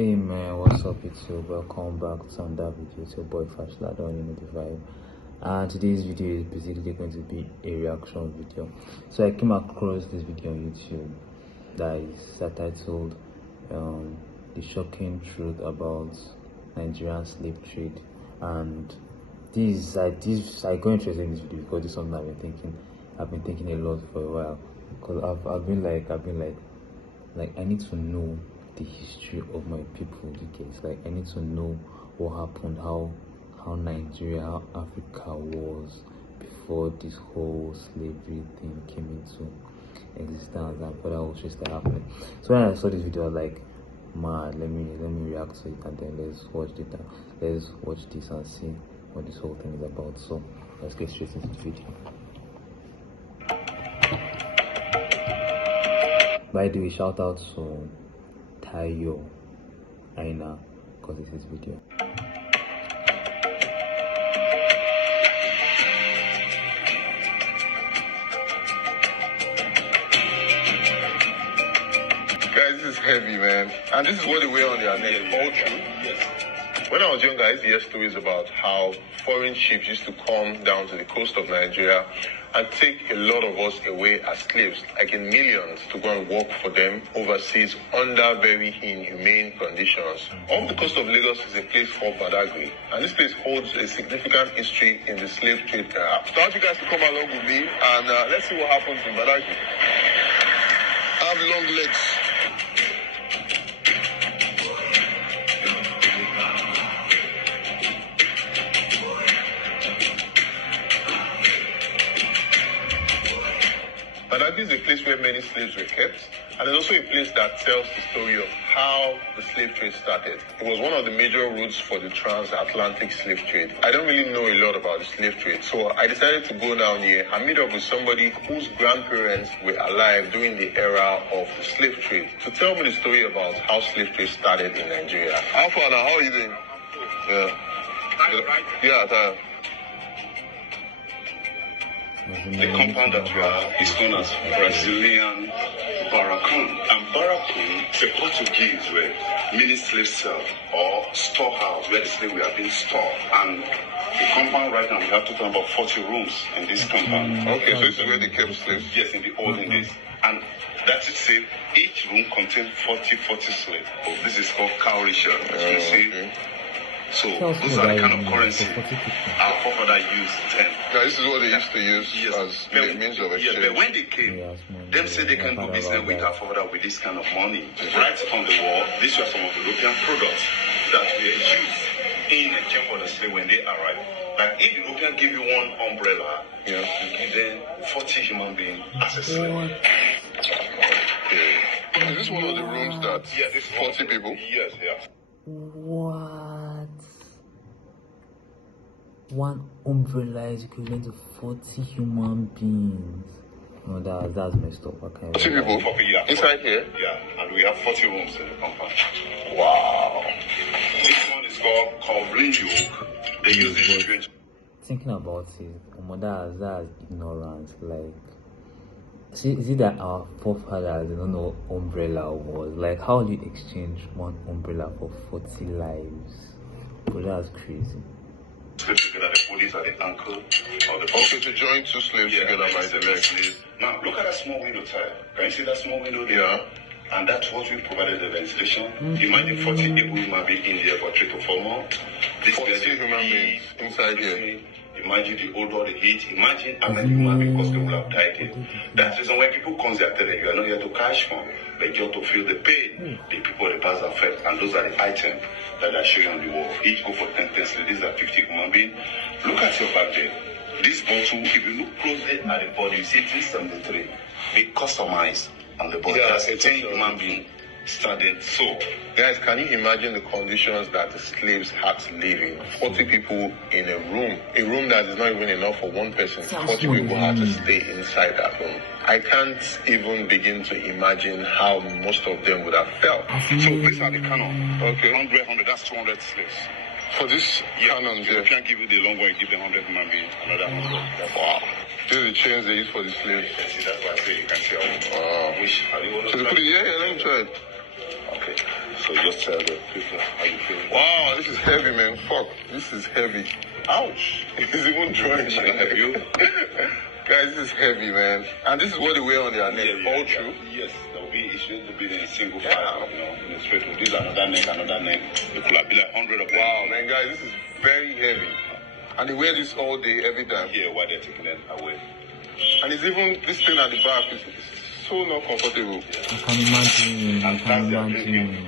Hey man, what's up YouTube? Welcome back to another video. It's your boy FASH LADON, you know the vibe. And today's video is basically going to be a reaction video. So I came across this video on YouTube that is titled The Shocking Truth About Nigerian Slave Trade. And I got interested in this video because this is something I've been thinking a lot for a while. Because I've been like I need to know the history of my people, because like I need to know what happened, how Nigeria, how Africa was before this whole slavery thing came into existence and further was just happening. So when I saw this video, I was like, man, let me react to it, and then let's watch this and see what this whole thing is about. So let's get straight into the video. By the way, shout out to Tayo Aina because it's his video. Guys, this is heavy, man. And this is what they wear on their neck. All true. Yes. When I was younger, I used to hear stories about how foreign ships used to come down to the coast of Nigeria and take a lot of us away as slaves, like in millions, to go and work for them overseas under very inhumane conditions. Off the coast of Lagos is a place called Badagry, and this place holds a significant history in the slave trade era. So I want you guys to come along with me, and let's see what happens in Badagry. I have long legs. Badagry is a place where many slaves were kept, and it's also a place that tells the story of how the slave trade started. It was one of the major routes for the transatlantic slave trade. I don't really know a lot about the slave trade, so I decided to go down here and meet up with somebody whose grandparents were alive during the era of the slave trade to tell me the story about how slave trade started in Nigeria. How far now? How are you doing? Yeah. The compound that we are is known as Brazilian Barracoon. And Barracoon is a Portuguese word meaning slave cell or storehouse where the slave were being stored. And the compound right now, we have total about 40 rooms in this compound. Okay, so this is where they kept slaves? Yes, in the olden days. And that is say each room contains 40 slaves. This is called cowrie shell, as you see. Okay. So those are the kind of currency our forefathers used then. Now, this is what they used to use as the means of exchange. Yes, but when they came, them said they can do business with our forefathers with this kind of money. Right on the wall, these were some of the European products that were used in exchange for the slave when they arrived. Like if the European give you one umbrella, you give them 40 human beings as a slave. Okay. Is this one of the rooms that this is 40 people? Yes, yeah. What? One umbrella is equivalent to 40 human beings. No, that's messed up. 40 people? Inside here? Yeah, and we have 40 rooms in the compound. Wow. This one is called covering yoke. They use it to thinking about it, that's ignorance. Like, is it that our forefathers don't know umbrella was? Like, how do you exchange one umbrella for 40 lives? But that's crazy. together the police at the ankle or the Okay, to join two slaves together by the leg. Now look at that small window tile. Can you see that small window there? Yeah. And that's what we provided the ventilation. Imagine 40 able human beings in there for 3 to 4 months. 40 human beings inside here. Imagine the odor, the heat. Imagine how many human beings because they will have died it. That's the reason when people come there, tell them you are not here to cash from, but you're to feel the pain the people the past are felt. And those are the items that I show you on the wall. Each go for 10 pence. These are 50 human beings. Look at your back there. This bottle, if you look closely at the body, you see 373. They customized on the body. That's 10 human beings standing. So, guys, can you imagine the conditions that the slaves had to live in? 40 people in a room that is not even enough for one person. 40 people had to stay inside that room. I can't even begin to imagine how most of them would have felt. So these are the canon. Okay. 100, that's 200 slaves. For this canon, you can't give you the long one, give them 100 human beings, another 100. Wow. These are the chains they use for the slaves. You see, that's why I say you can see Wow. which are you So they put it, let me try it. Okay. So just tell the people how you feel. Wow, this is heavy, man. Fuck, this is heavy. Ouch. It's even drawing my neck. Guys, this is heavy, man. And this is what they wear on their neck. All true? Yes, it shouldn't be in a single file, in a straight. This is another neck. It could have been like 100 of them. Wow, man, guys, this is very heavy. And they wear this all day, every time. Yeah, while they're taking them away. And it's even, this thing at the back is so not comfortable. I can imagine.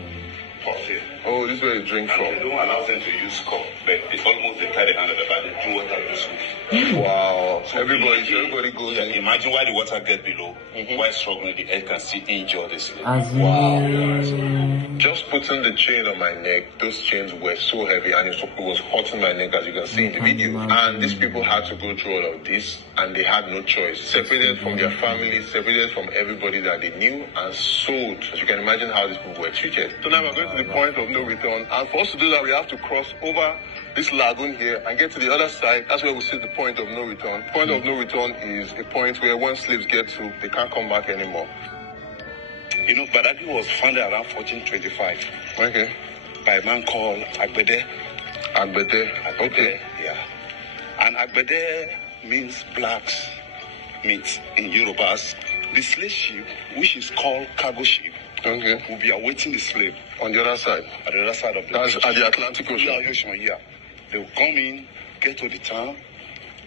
Oh, this is where you drink and from. They don't allow them to use cup, but it's almost they tie the hand at the back, they do water to soup. Wow. So Everybody goes in. Imagine why the water get below, while struggling, the head can still injure the slave. Wow. Just putting the chain on my neck, those chains were so heavy and it was hurting my neck, as you can see in the video. And these people had to go through all of this and they had no choice. Separated from their families, separated from everybody that they knew and sold. As you can imagine how these people were treated. So now we're going to the point of no return. And for us to do that, we have to cross over this lagoon here and get to the other side. That's where we see the point of no return. Point of no return is a point where once slaves get to, they can't come back anymore. You know, Badagry was founded around 1425 Okay. by a man called Agbede. Agbede. Okay. Yeah. And Agbede means blacks meat in Yorubas. The slave ship, which is called cargo ship, Okay. will be awaiting the slave On the other side. at the other side of the That's bridge. at the Atlantic Yeah, Ocean. Ocean, yeah. They will come in, get to the town,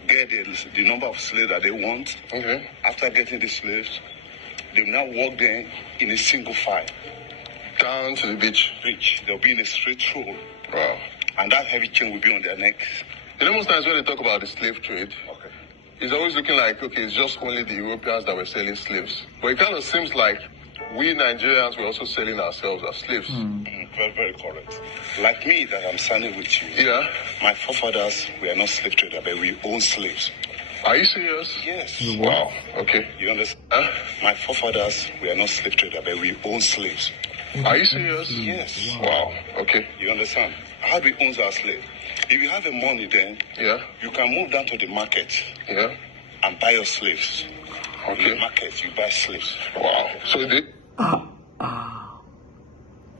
get the number of slaves that they want. Okay. After getting the slaves, they will now walk there in a single file. Down to the beach. Bridge. They'll be in a straight roll. Wow. And that heavy chain will be on their neck. You know, most times when they talk about the slave trade, Okay. it's always looking like, okay, it's just only the Europeans that were selling slaves. But it kind of seems like we Nigerians were also selling ourselves as slaves. Very, very correct. Like me, that I'm standing with you. Yeah. My forefathers were not slave traders, but we own slaves. Are you serious? Yes. Wow. Okay. You understand? Huh? My forefathers were not slave traders, but we own slaves. Are you serious? Yes. Wow. Okay. You understand? How do we own our slave? If you have the money, then Yeah. you can move down to the market Yeah. and buy your slaves. In the Okay. market, you buy slaves. Wow. So they.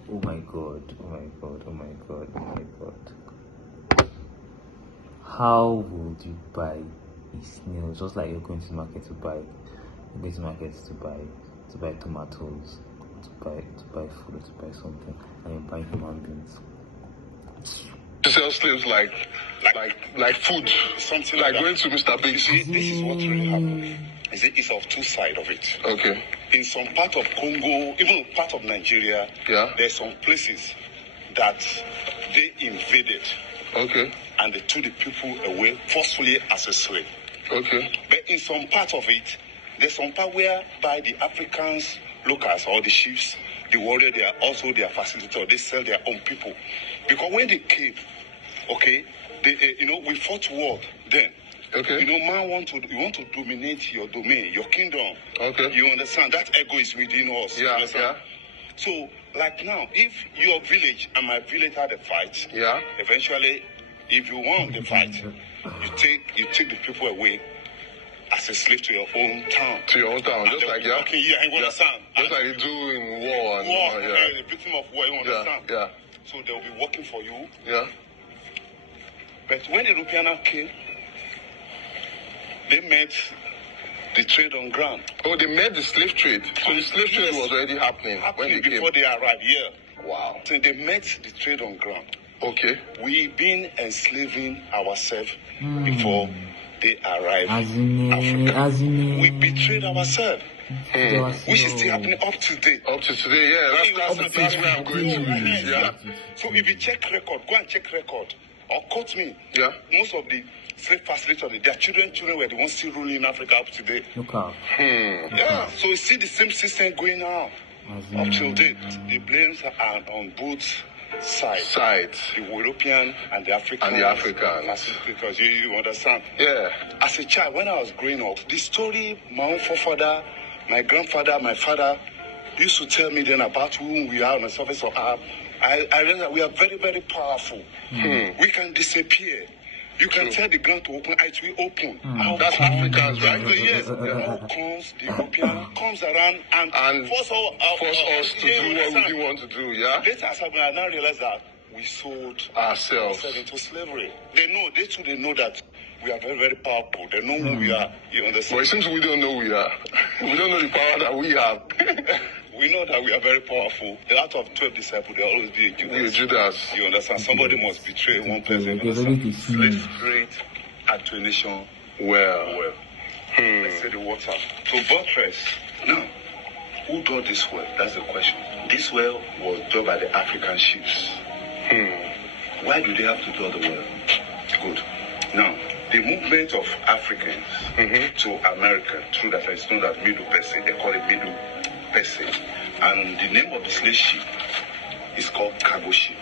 Oh my god, oh my god, oh my god, oh my god. How would you buy a snail? Just like you're going to the market to buy tomatoes, to buy food, to buy something, and you're buying human beings. To sell slaves like food. Something Like like going that. to Mr. You Biggs. see, this is what really happened. It's of two sides of it. Okay. In some part of Congo, even part of Nigeria, Yeah. there's some places that they invaded Okay. and they took the people away forcefully as a slave. Okay. But in some part of it, there's some part where by the Africans, locals or the chiefs, the warrior, they are also their facilitators. They sell their own people. Because when they came, okay, they, we fought war then. Okay. Man want to dominate your domain, your kingdom. Okay. You understand? That ego is within us. You Yeah. understand? Yeah. So, like now, if your village and my village had a fight, Yeah. eventually, if you won the fight, you take the people away as a slave to your own town. To your own town, just like yeah. Okay, yeah, you understand? Just like you do in war and War, yeah. the victim of war, you Yeah. understand? Yeah. So they'll be working for you. Yeah. But when the Europeans came, they met the trade on ground. Oh, they made the slave trade. So the slave trade Yes. was already happening when they came. before they arrived here. Wow. So they met the trade on ground. Okay. We've been enslaving ourselves before they arrived As in in, Africa. We betrayed ourselves, which is still happening up to date. Up to today, yeah. That's where I'm going to with this. Yeah. So if you check record, go and check record, or quote me. Yeah. Most of the slave facilitators, their children were the ones still ruling in Africa up to date. Look out. Yeah. So you see the same system going on up till date. The blames are on both sides. Sides. The European and the Africans. And the Africans. Because you understand. Yeah. As a child, when I was growing up, the story my own forefather, my grandfather, my father used to tell me then about who we are on the surface of earth. I realized that we are very, very powerful. We can disappear. You can tell the ground to open, it will open. That's Africans, right? So yes, the law comes, the European comes around and force us to do what we didn't want to do, yeah? Later, I now realize that we sold ourselves into slavery. They know that we are very, very powerful. They know who we are. You understand? But it seems we don't know who we are. We don't know the power that we have. We know that we are very powerful. Out of 12 disciples, there will always be a Judas. Judas. You understand? Somebody must betray one person. Slave trade to a nation. Well. Let's say the water. To buttress. Now, who dug this well? That's the question. This well was dug by the African chiefs. Why do they have to do the well? Good. Now, the movement of Africans to America through that is known as Middle Passage. They call it Middle Passage. And the name of the slave ship is called cargo ship,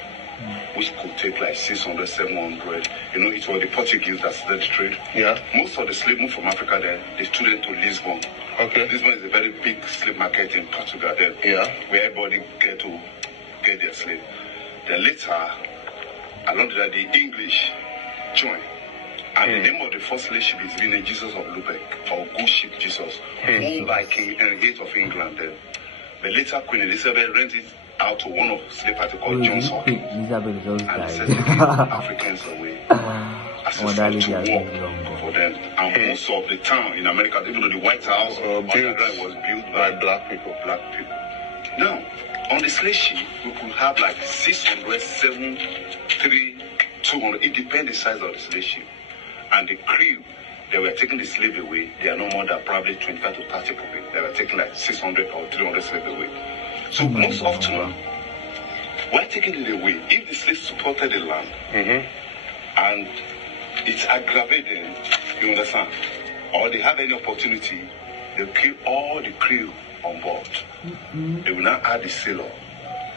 which could take like 600, 700. You know, it was the Portuguese that started the trade. Yeah. Most of the slave moved from Africa then, they stood to Lisbon. Okay. Lisbon is a very big slave market in Portugal then. Yeah. Where everybody get their slave. Then later, along with that, the English joined. And the name of the first slave ship is the Jesus of Lubeck, or Good Ship Jesus, owned by King Henry VIII of England then. But later, Queen Elizabeth rented it out to one of the slave party called John's Hawking. And set Africans away as a slave to work for them. And most of the town in America, even though the White House was built by black people. Now, on the slave ship, we could have like 600, 7, 3, 200. It depends the size of the slave ship. And the crew, they were taking the slave away. They are no more than probably 25 to 30 people. They were taking like 600 or 300 slaves away. So most often, we're taking it away. If the slaves supported the land, and it's aggravating, you understand, or they have any opportunity, they'll kill all the crew on board. They will not add the sailor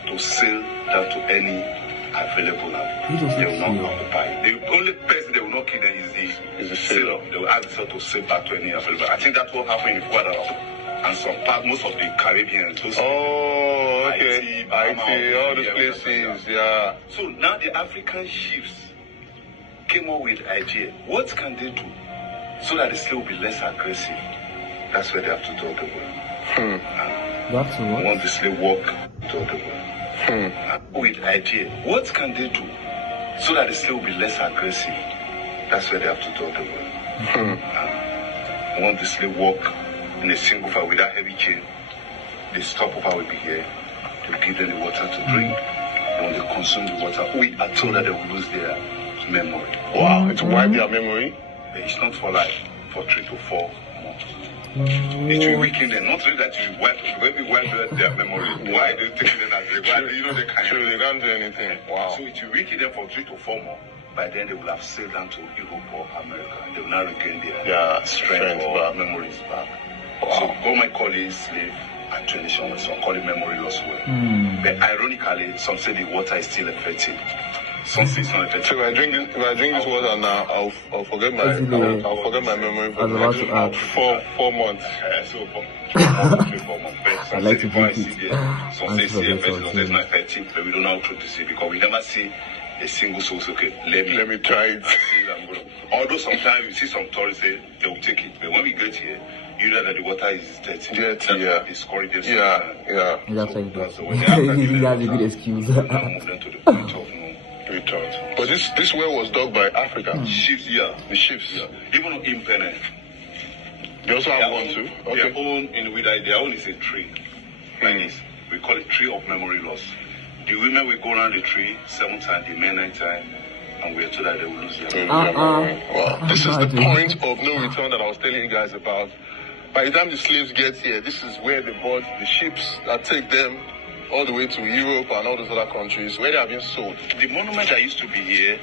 to sail down to any available land. They will not occupy. The only person they will not kill them is the sailor. They will add the sailor to sail back to any available. I think that's what happened in Guadalajara and some part, most of the Caribbean. Haiti, all those places, yeah. So now the African chiefs came up with the idea. What can they do so that the slave will be less aggressive? That's where they have to do the work. That's what? Once the slave walk, do the work. With idea, what can they do so that the slave will be less aggressive? That's where they have to do the work. Once the slave walk in a single file without heavy chain, the stopover will be here. They give them the water to drink. When they consume the water, we are told that they will lose their memory. Wow, it's wipe their memory. But it's not for life, for 3 to 4 months. It will weaken them, not really that you wipe, when we wipe their memory. Why are they taking them as they wipe? You know they can't do anything. Wow. So it will weaken them for 3 to 4 months. By then they will have sailed down to Europe or America. They will now regain their strength or memories back. Wow. So government call it slave and tradition, some call it memory loss well. But ironically, some say the water is still effective. Some say it's not effective. So if I drink this water now, I'll forget my memory for 4 months. So for 4 months. I like to drink it. Some say it's not effective, but we don't know how to see it because we never see a single source. Okay, let me try it. Although sometimes you see some tourists say they will take it, but when we get here, you know that the water is dirty. It's corroded. That's how you do it. That's a good excuse. Move them to the point of returns. But this well was dug by Africans. Chiefs, the chiefs. Even in Benin. They also have one too. Okay. Their own is a tree. Like this. We call it tree of memory loss. The women will go around the tree 7 times, the men 9 times, and we are told that they will lose their memory. Wow. This is the point of no return that I was telling you guys about. By the time the slaves get here, this is where they bought the ships that take them all the way to Europe and all those other countries where they have been sold. The monument that used to be here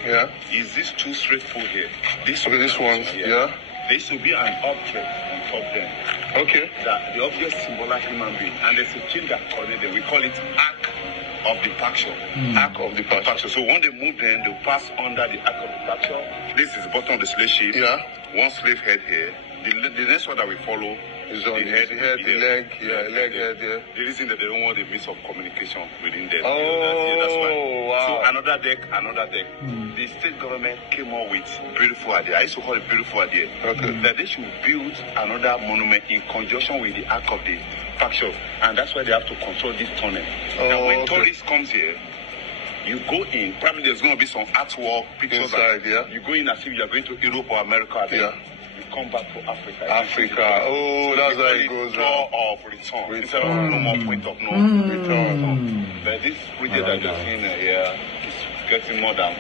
is this 2 straight pole here. This one. Yeah. There used to be an object on top there. Okay. The object symbolize human being, and there's a thing that call it. We call it Ark of Departure. Ark of Departure. So when they move, then they pass under the Ark of Departure. This is the bottom of the slave ship. Yeah. One slave head here. The next one that we follow is on the head, the leg, head. The reason that they don't want a means of communication within them. Oh, that's why. Wow. So another deck. The state government came up with beautiful idea. I used to call it beautiful idea. Okay. That they should build another monument in conjunction with the arc of the faction, and that's why they have to control this tunnel. Now, when tourists comes here, you go in. Probably there's going to be some artwork, pictures. Inside, yeah. You go in as if you are going to Europe or America. Then you come back to Africa. Africa. Oh, that's how it goes. Door of return. Instead of no more point of no return. But this project that you're seeing here is getting more than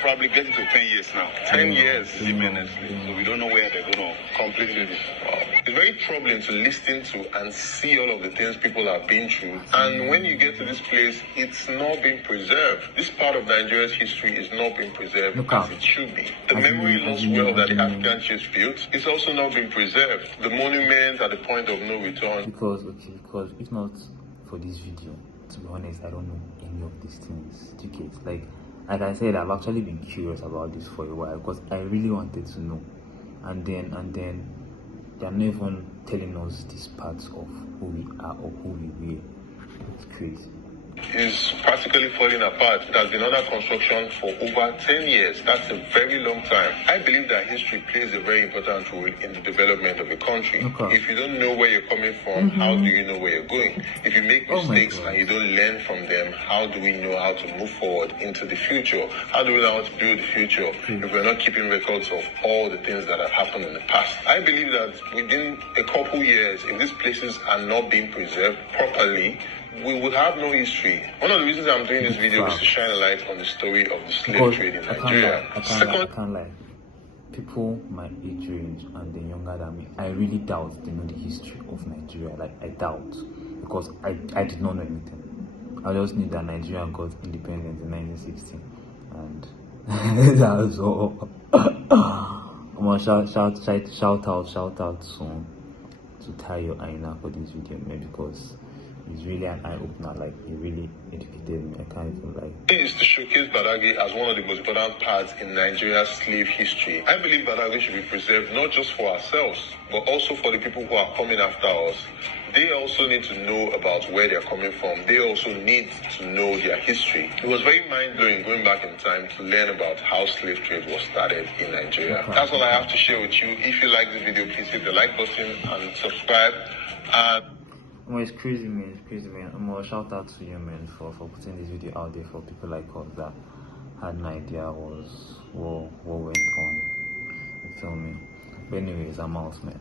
probably getting to 10 years now. 10 years, immensely. So we don't know where they're going to complete it. Wow. It's very troubling to listen to and see all of the things people have been through. And when you get to this place, it's not being preserved. This part of Nigeria's history is not being preserved as it should be. The memory loss well that the African chiefs built is also not being preserved. The monument at the point of no return. Because if not for this video, to be honest, I don't know any of these things. Like I said, I've actually been curious about this for a while because I really wanted to know. And then they're not even telling us these parts of who we are or who we were. It's crazy. Is practically falling apart. It has been under construction for over 10 years. That's a very long time. I believe that history plays a very important role in the development of a country. If you don't know where you're coming from, how do you know where you're going? If you make mistakes and you don't learn from them, how do we know how to move forward into the future? How do we know how to build the future if we're not keeping records of all the things that have happened in the past? I believe that within a couple years, if these places are not being preserved properly, we would have no history. One of the reasons I'm doing this video is to shine a light on the story of the slave trade in Nigeria. I can't lie. People my age range and they're younger than me, I really doubt they know the history of Nigeria. Like, I doubt. Because I did not know anything. I just knew that Nigeria got independence in 1960. And that was all. I'm gonna shout out to Tayo Aina for this video, man, because it's really an eye-opener. Like, it really educated me. I can't even like. It is to showcase Badagry as one of the most important parts in Nigeria's slave history. I believe Badagry should be preserved not just for ourselves, but also for the people who are coming after us. They also need to know about where they're coming from. They also need to know their history. It was very mind-blowing going back in time to learn about how slave trade was started in Nigeria. That's all I have to share with you. If you like this video, please hit the like button and subscribe. It's crazy, man. It's crazy, man. I'm gonna shout out to you, man, for putting this video out there for people like us that had no idea what went on. You feel me? But anyways, I'm out, man.